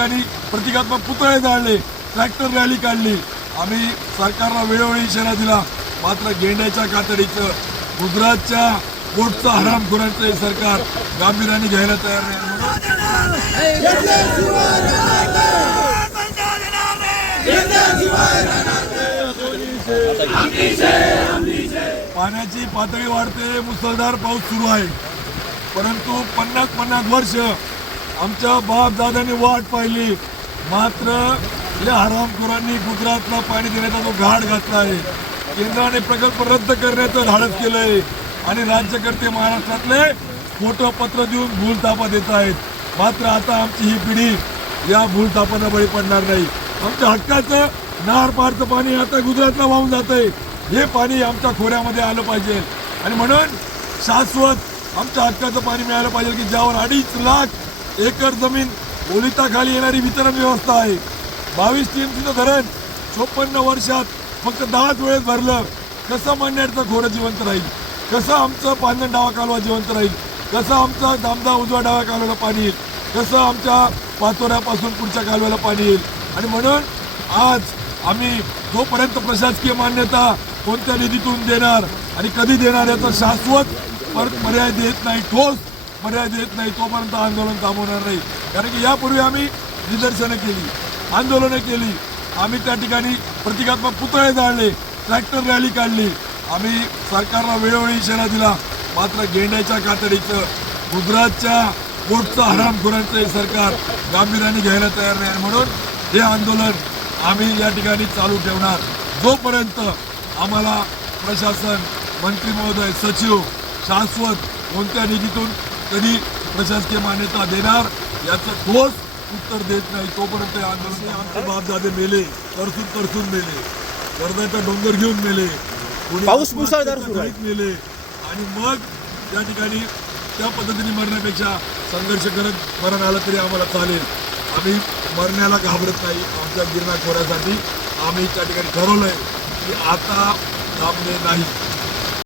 ठिकाणी प्रतिकात्मक पुतळे जाळले ट्रॅक्टर रॅली काढली. आम्ही सरकारला वेळोवेळी इशारा दिला मात्र गेंड्याच्या कातडीचं गुजरातच्या पोटचं हरामखोरांचं हे सरकार गांभीर्याने घ्यायला तयार नाही. पाण्याची पातळी वाढते मुसळधार पाऊस सुरू आहे. परंतु पन्नास पन्नास वर्ष आमच्या बापदादांनी वाट पाहिली. मात्र या हरामखोरांनी गुजरातला पाणी देण्याचा जो घाट घातला आहे केंद्राने प्रकल्प रद्द करण्याचं धाडस केलंय आणि राज्यकर्ते महाराष्ट्रातले खोटं पत्र देऊन भूलतापा देत आहेत मात्र आता आमची ही पिढी या भूलतापांना बळी पडणार नाही. आमच्या हक्काचं नार पारचं पाणी आता गुजरातला वाहून जात आहे हे पाणी आमच्या खोऱ्यामध्ये आलं पाहिजे. आणि म्हणून शाश्वत आमच्या हक्काचं पाणी मिळालं पाहिजे की ज्यावर अडीच लाख एकर जमीन ओलिताखाली येणारी वितरण व्यवस्था आहे. बावीस टीएमसीचं धरण. चोपन्न वर्षात फक्त दहाच वेळेस भरलं. कसं मंड्याचं खोरं जिवंत राहील? कसं आमचं पांजण डावा कालवा जिवंत राहील? कसं आमचा दामदा उजवा डावा कालव्याला पाणी येईल? कसं आमच्या पाचोऱ्यापासून पुढच्या कालव्याला पाणी येईल? आणि म्हणून आज आम्ही जोपर्यंत प्रशासकीय मान्यता कोणत्या निधीतून देणार आणि कधी देणार याचा शाश्वत पर्याय देत नाही ठोस पर्याय देत नाही तोपर्यंत आंदोलन थांबवणार नाही. कारण की यापूर्वी आम्ही निदर्शनं केली आंदोलनं केली. आम्ही त्या ठिकाणी प्रतिकात्मक पुतळे जाळले ट्रॅक्टर रॅली काढली. आम्ही सरकारला वेळोवेळी इशारा दिला मात्र गेंड्याच्या कातडीचं गुजरातच्या पोटचं हरामखोरांचं हे सरकार गांभीर्याने घ्यायला तयार नाही. आणि म्हणून हे आंदोलन आम्ही या ठिकाणी चालू ठेवणार. जोपर्यंत आम्हाला प्रशासन मंत्री महोदय सचिव शाश्वत कोणत्या निधीतून कधी प्रशासकीय मान्यता देणार याचं ठोस उत्तर देत नाही. तोपर्यंत हे आंदोलन आमचे बापदादे मेले तरसून तरसून मेले. वर्धाचा डोंगर घेऊन मेले. पाऊस आहे. मेले. आणि मग त्या ठिकाणी त्या पद्धतीने मरण्यापेक्षा संघर्ष करत मरण आलं तरी आम्हाला चालेल. आम्ही मरण्याला घाबरत नाही. आमच्या गिरणा खोऱ्यासाठी आम्ही त्या ठिकाणी ठरवलंय की आता थांबणे नाही.